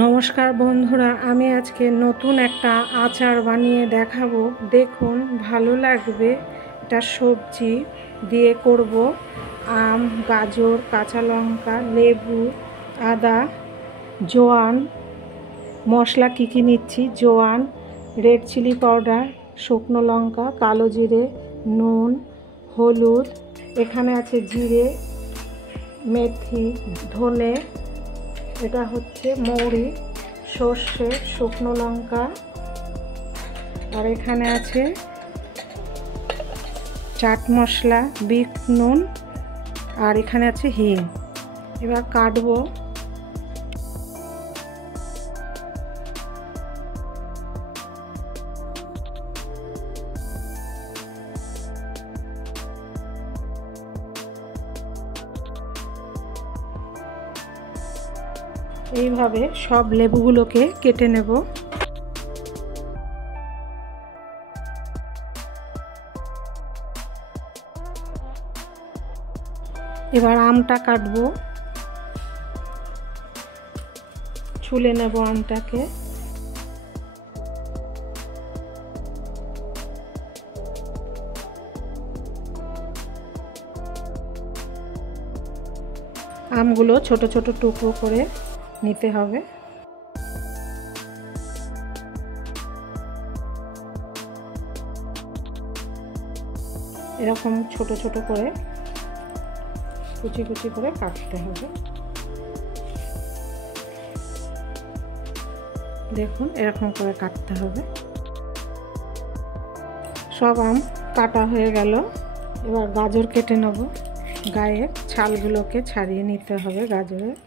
নমস্কার বন্ধুরা, আমি আজকে নতুন একটা আচার বানিয়ে দেখাবো। দেখুন, ভালো লাগবে। এটা সবজি দিয়ে করব। আম, গাজর, কাঁচা লঙ্কা, লেবু, আদা, জোয়ান। মশলা কী নিচ্ছি: জোয়ান, রেড চিলি পাউডার, শুকনো লঙ্কা, কালো জিরে, নুন, হলুদ। এখানে আছে জিরে, মেথি, ধনে, এটা হচ্ছে মৌরি, সর্ষে, শুকনো লঙ্কা, আর এখানে আছে চাট মশলা, বিট নুন, আর এখানে আছে হিং। এবার কাটবো। এইভাবে সব লেবুগুলোকে কেটে নেব। এবার আমটা কাটবো, ছুলে নেব আমটাকে। আমগুলো ছোট ছোট টুকরো করে নিতে হবে। এরকম ছোট ছোট করে কুচি কুচি করে কাটতে হবে। দেখুন, এরকম করে কাটতে হবে। সব আম কাটা হয়ে গেল। এবার গাজর কেটে নেব। গায়ের ছালগুলোকে ছাড়িয়ে নিতে হবে গাজরের।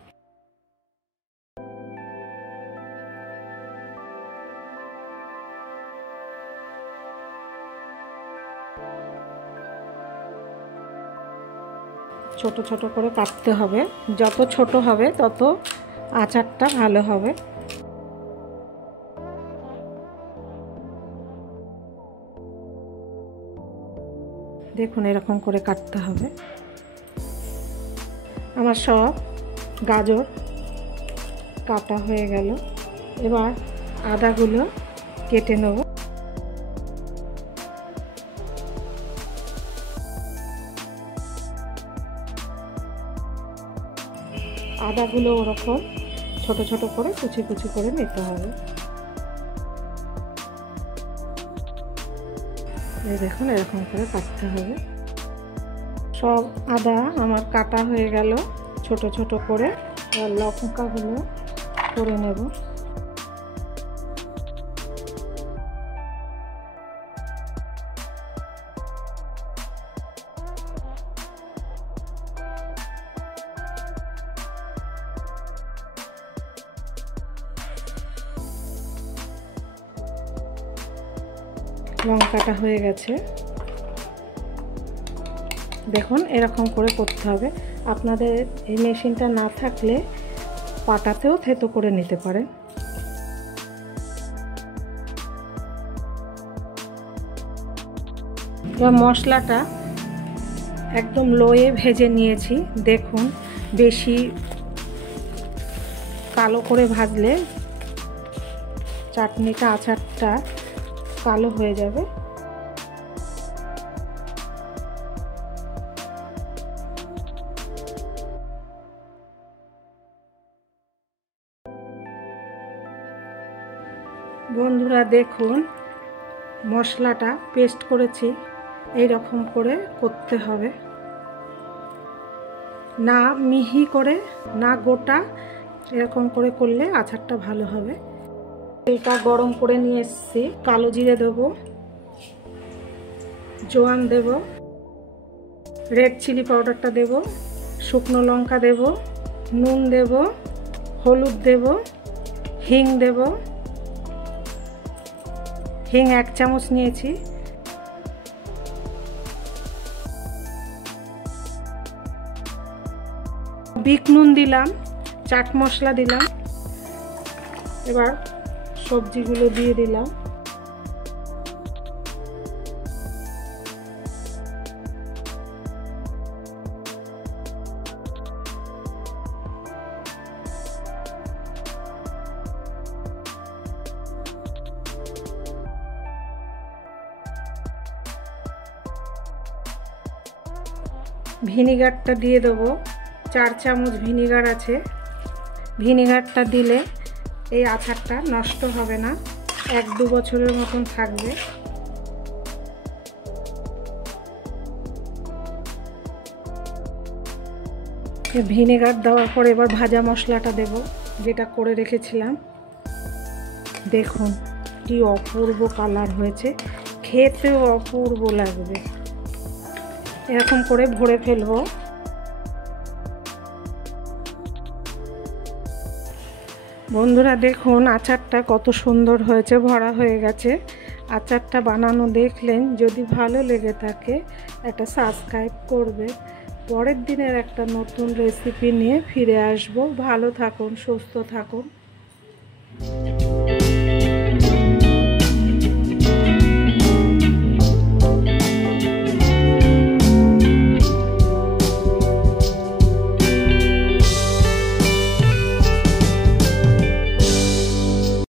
ছোট ছোট করে কাটতে হবে। যত ছোট হবে তত আচারটা ভালো হবে। দেখুন, এরকম করে কাটতে হবে। আমার সব গাজর কাটা হয়ে গেল। এবার আদাগুলো কেটে নেব। আদাগুলো ওরকম ছোট ছোট করে কুচি কুচি করে নিতে হবে। এই দেখুন, এরকম করে কাটতে হবে। সব আদা আমার কাটা হয়ে গেল ছোট ছোট করে। আর লঙ্কাগুলো করে নেব। লঙ্কাটা হয়ে গেছে। দেখুন, এরকম করে করতে হবে। আপনাদের এই মেশিনটা না থাকলে পাটাতেও থেতো করে নিতে পারেন। এবার মশলাটা একদম লোয়ে ভেজে নিয়েছি। দেখুন, বেশি কালো করে ভাজলে চাটনিটা, আচারটা কালো হয়ে যাবে। বন্ধুরা দেখুন, মশলাটা পেস্ট করেছি। এই রকম করে করতে হবে, না মিহি করে না গোটা। এরকম করে করলে আচারটা ভালো হবে। তেলটা গরম করে নিয়ে এসেছি। কালো জিরে দেব, জোয়ান দেব, রেড চিলি পাউডারটা দেব, শুকনো লঙ্কা দেব, নুন দেব, হলুদ দেব, হিং দেব। হিং 1 চামচ নিয়েছি। বিট নুন দিলাম, চাট মশলা দিলাম। এবার সবজিগুলো দিয়ে দিলাম। ভিনিগারটা দিয়ে দেবো। 4 চামচ ভিনিগার আছে। ভিনিগারটা দিলে এই আচারটা নষ্ট হবে না, 1-2 বছরের মতন থাকবে। ভিনেগার দেওয়ার পর এবার ভাজা মশলাটা দেব, যেটা করে রেখেছিলাম। দেখুন কি অপূর্ব কালার হয়েছে, খেতেও অপূর্ব লাগবে। এরকম করে ভরে ফেলবো। বন্ধুরা দেখুন আচারটা কত সুন্দর হয়েছে, ভরা হয়ে গেছে। আচারটা বানানো দেখলেন, যদি ভালো লেগে থাকে একটা সাবস্ক্রাইব করবে। পরের দিনের একটা নতুন রেসিপি নিয়ে ফিরে আসবো। ভালো থাকুন, সুস্থ থাকুন।